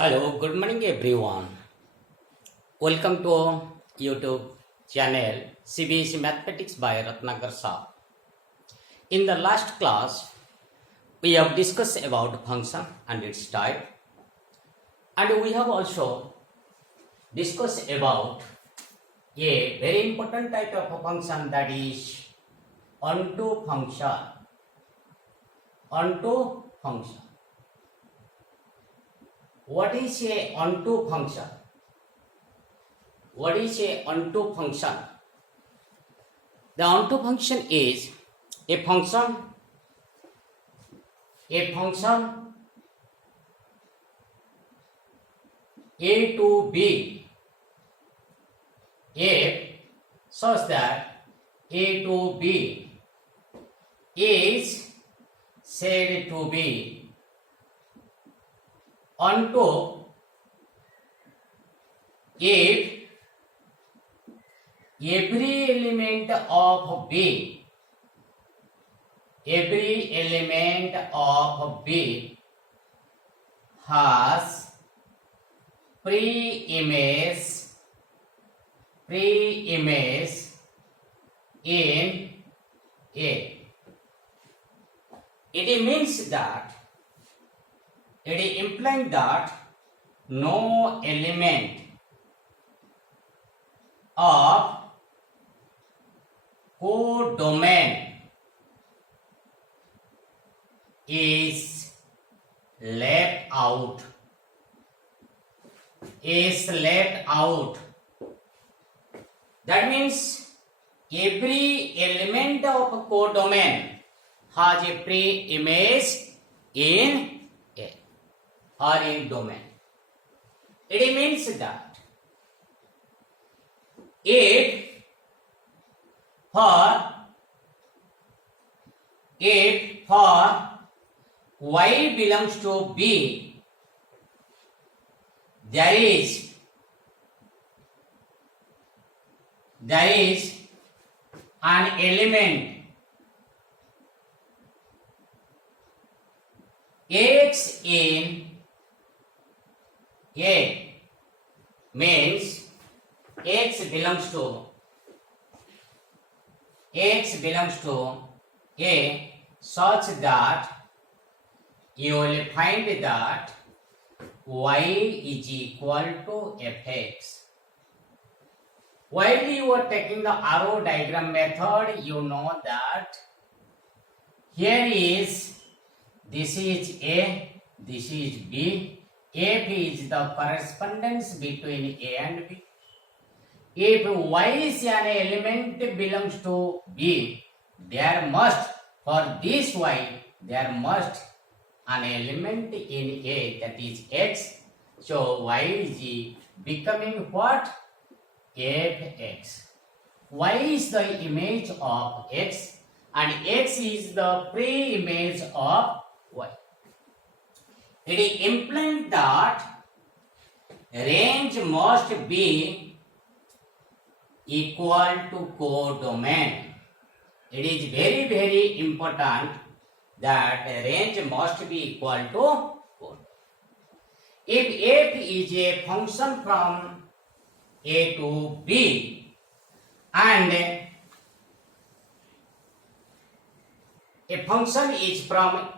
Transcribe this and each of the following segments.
Hello, good morning everyone. Welcome to YouTube channel CBSE Mathematics by Ratnakar Saab. In the last class, we have discussed about function and its type, and we have also discussed about a very important type of a function, that is onto function. Onto function. What is a onto function? What is a onto function? The onto function is a function a to b if such that a to b is said to be onto if every element of B has pre-image in A. It means that it is implying that no element of codomain is left out. That means every element of codomain has a pre-image in A or in domain. It means that if for y belongs to B, there is an element x in A, means x belongs to A such that you will find that y is equal to fx. While you are taking the arrow diagram method, you know that here is, this is A, this is B. F is the correspondence between A and B. If y is an element belongs to B, there must, for this y, there must an element in A, that is x. So y is becoming what? Fx. Y is the image of x and x is the pre-image of y. It is implying that range must be equal to codomain. It is very, very important that range must be equal to codomain. If f is a function from A to B and a function is from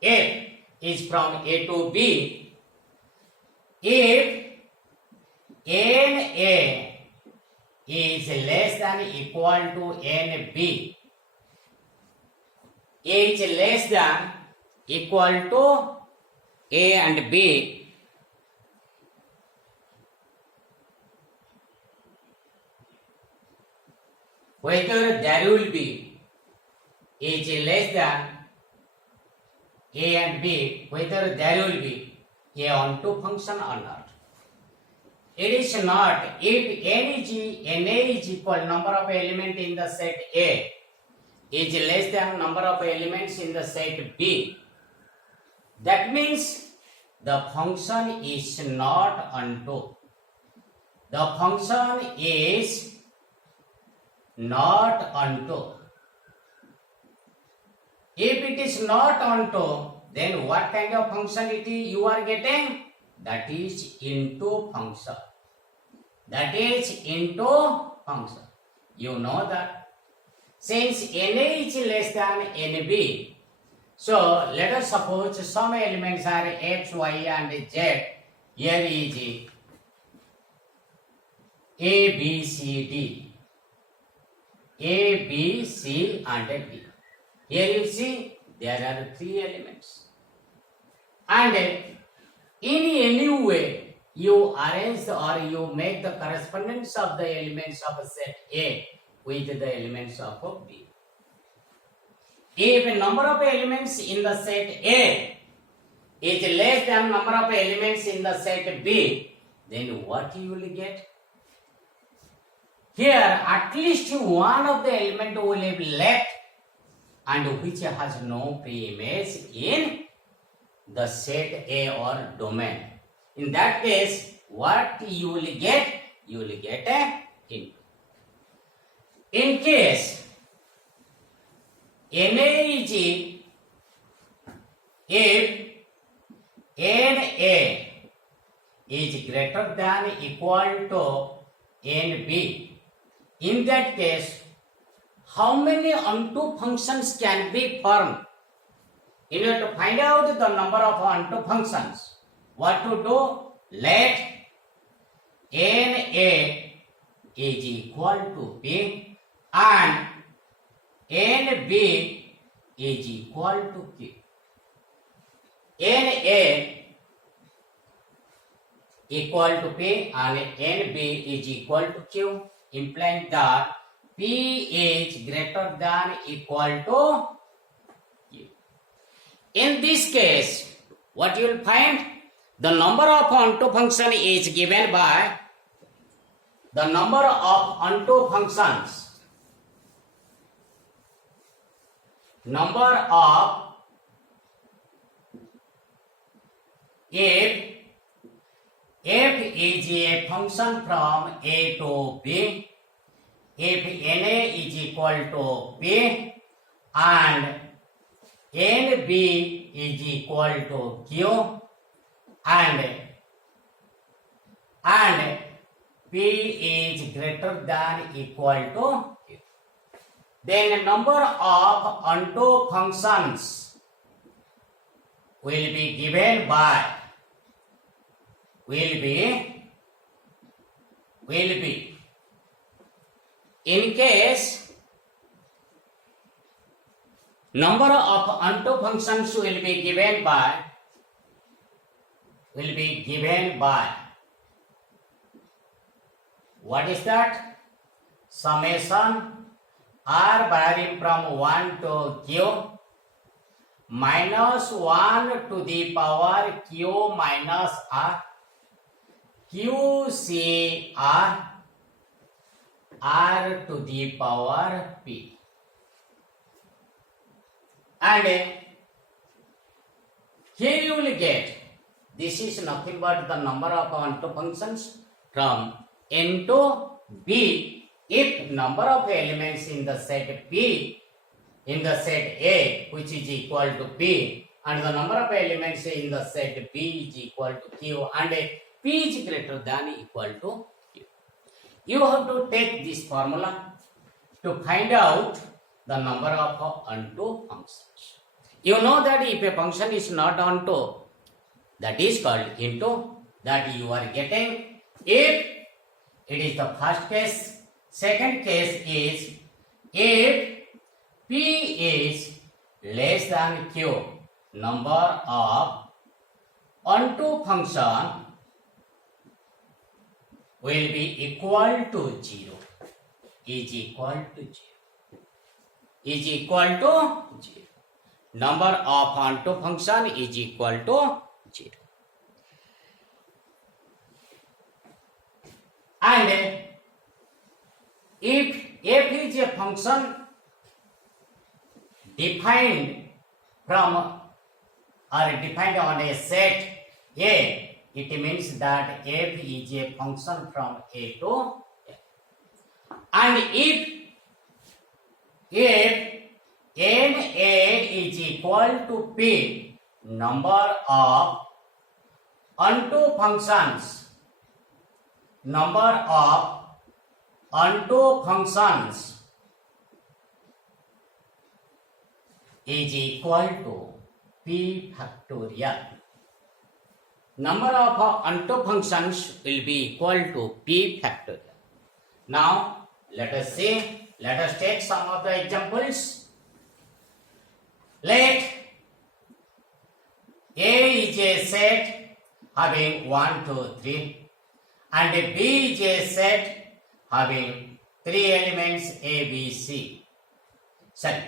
f is from A to B, if NA is less than equal to NB, A is less than equal to A and B, whether there will be is less than A and B, whether there will be a onto function or not. It is not. If NA is equal number of elements in the set A is less than number of elements in the set B, that means the function is not onto. The function is not onto. If it is not onto, then what kind of function you are getting? that is into function. That is into function. You know that. Since NA is less than NB, so let us suppose some elements are X, Y and Z. Here is A, B, C, D. A, B, C and D. Here you see there are 3 elements. And in any way you arrange or you make the correspondence of the elements of set A with the elements of B. If a number of elements in the set A is less than number of elements in the set B, then what you will get? Here at least one of the element will be left and which has no preimage in the set A or domain. In that case, what you will get? You will get a into. In case NA is if NA is greater than equal to NB, in that case, how many onto functions can be formed? In order to find out the number of onto functions, what to do? Let NA is equal to B and NB is equal to Q. NA equal to P and NB is equal to Q, implying that P is greater than equal to Q. In this case, what you will find? The number of onto function is given by the number of onto functions. Number of if is a function from A to B, if NA is equal to B and NB is equal to Q and P is greater than equal to Q, then number of onto functions will be given by will be in case number of onto functions will be given by what is that? Summation R varying from 1 to Q minus 1 to the power Q minus R QCR R to the power P. And here you will get, this is nothing but the number of onto functions from N to B if number of elements in the set P in the set A which is equal to P and the number of elements in the set B is equal to Q and P is greater than equal to Q. You have to take this formula to find out the number of onto functions. You know that if a function is not onto, that is called into, that you are getting if it is the first case. Second case is if P is less than Q, number of onto function will be equal to 0, is equal to 0, is equal to 0. Number of onto function is equal to 0. And if f is a function defined from or defined on a set A, it means that f is a function from A to F. And if NA is equal to P, number of onto functions, number of onto functions is equal to p factorial. Number of onto functions will be equal to p factorial. Now let us see, let us take some of the examples. Let A is a set having 1, 2, 3 and B is a set having 3 elements A, B, C. Sorry,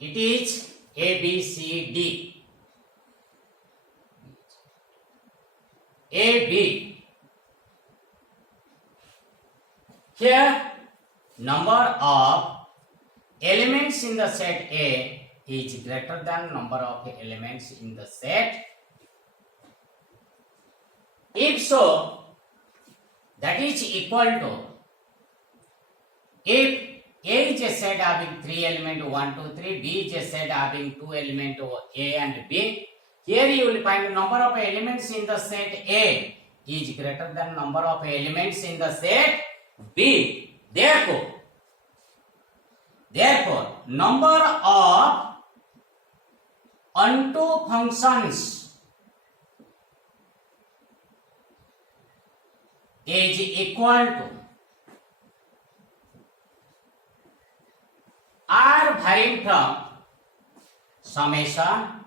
it is A, B, C, D. A, B. Here, number of elements in the set A is greater than number of elements in the set. If so, that is equal to, if A is a set having 3 elements 1, 2, 3, B is a set having 2 elements A and B. Here you will find number of elements in the set A is greater than number of elements in the set B. Therefore, number of onto functions is equal to R varying from summation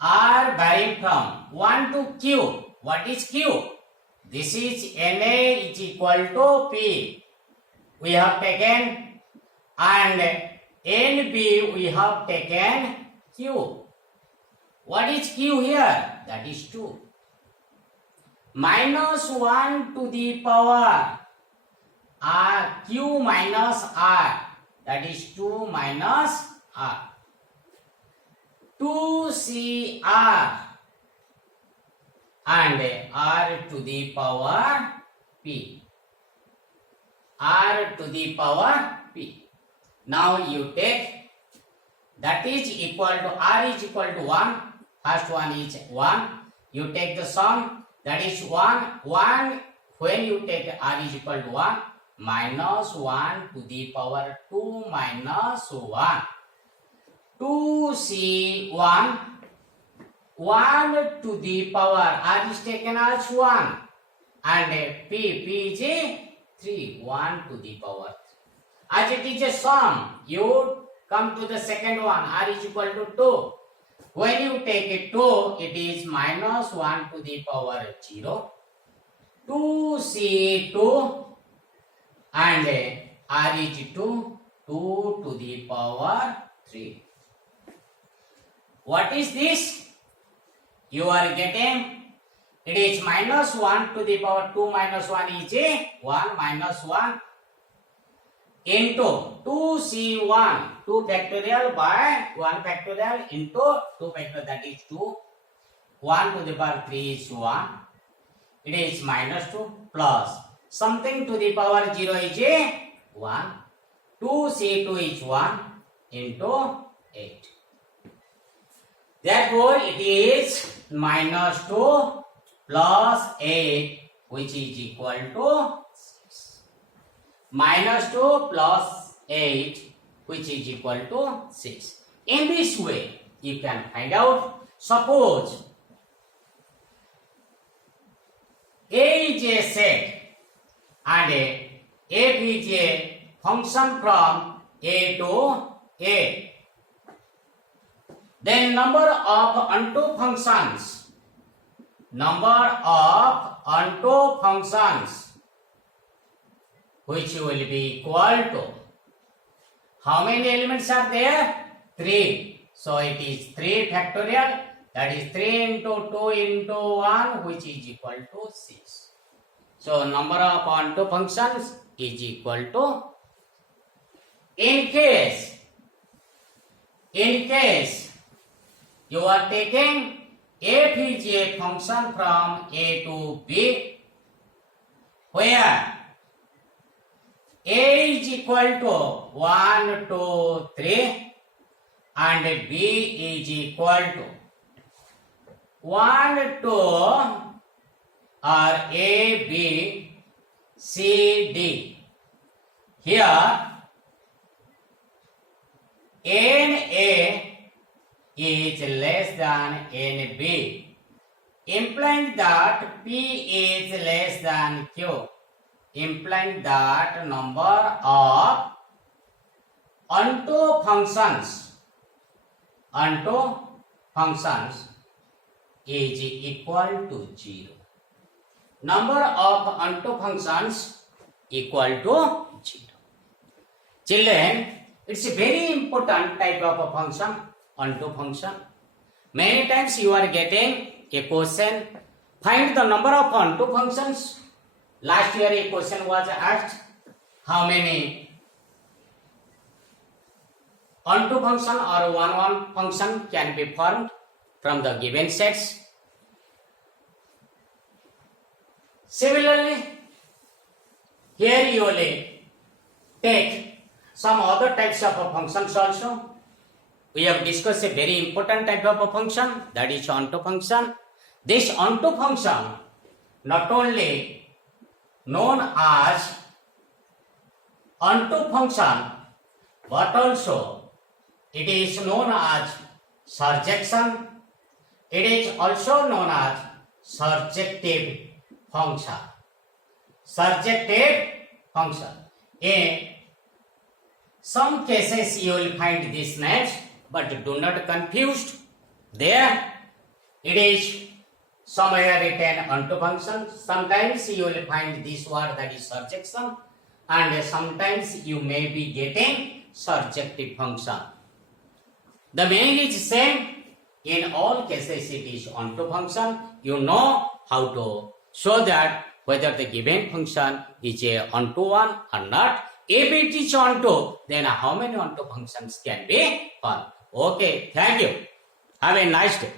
R varying from 1 to Q. What is Q? This is NA is equal to P. We have taken, and NB we have taken Q. What is Q here? That is 2. Minus 1 to the power R, Q minus R. That is 2 minus R. 2CR and R to the power P. R to the power P. Now you take, that is equal to, R is equal to 1. First one is 1. You take the sum, that is 1. 1, when you take R is equal to 1, minus 1 to the power 2 minus 1. 2C1, 1 to the power, R is taken as 1, and P is a 3, 1 to the power 3. As it is a sum, you come to the second one, R is equal to 2. When you take it 2, it is minus 1 to the power 0. 2C2 and R is 2, 2 to the power 3. What is this? You are getting, it is minus 1 to the power 2 minus 1 is a 1 minus 1 into 2C1, 2 factorial by 1 factorial into 2 factorial, that is 2. 1 to the power 3 is 1. It is minus 2 plus something to the power 0 is a 1. 2C2 is 1 into 8. Therefore, it is minus 2 plus 8, which is equal to 6. Minus 2 plus 8, which is equal to 6. In this way, you can find out. Suppose A is a set and F is a function from A to A. Then number of onto functions which will be equal to, how many elements are there? 3. So it is 3 factorial, that is 3 into 2 into 1, which is equal to 6. So number of onto functions is equal to, in case you are taking f is a function from A to B, where A is equal to 1, 2, 3 and B is equal to 1, 2 are A, B, C, D. Here NA is less than NB, implying that P is less than Q, implying that number of onto functions is equal to 0. Number of onto functions equal to 0. Children, it's a very important type of a function, onto function. Many times you are getting a question, find the number of onto functions. Last year a question was asked, how many onto function or one function can be formed from the given sets. Similarly, here you will take some other types of functions also. We have discussed a very important type of a function, that is onto function. This onto function not only known as onto function, but also it is known as surjection. It is also known as surjective function. Surjective function. In some cases you will find these names, but do not confuse. There it is somewhere written onto function. Sometimes you will find this word, that is surjection, and sometimes you may be getting surjective function. The meaning is same. In all cases it is onto function. You know how to show that whether the given function is a onto one or not. If it is onto, then how many onto functions can be formed? Okay, thank you. Have a nice day.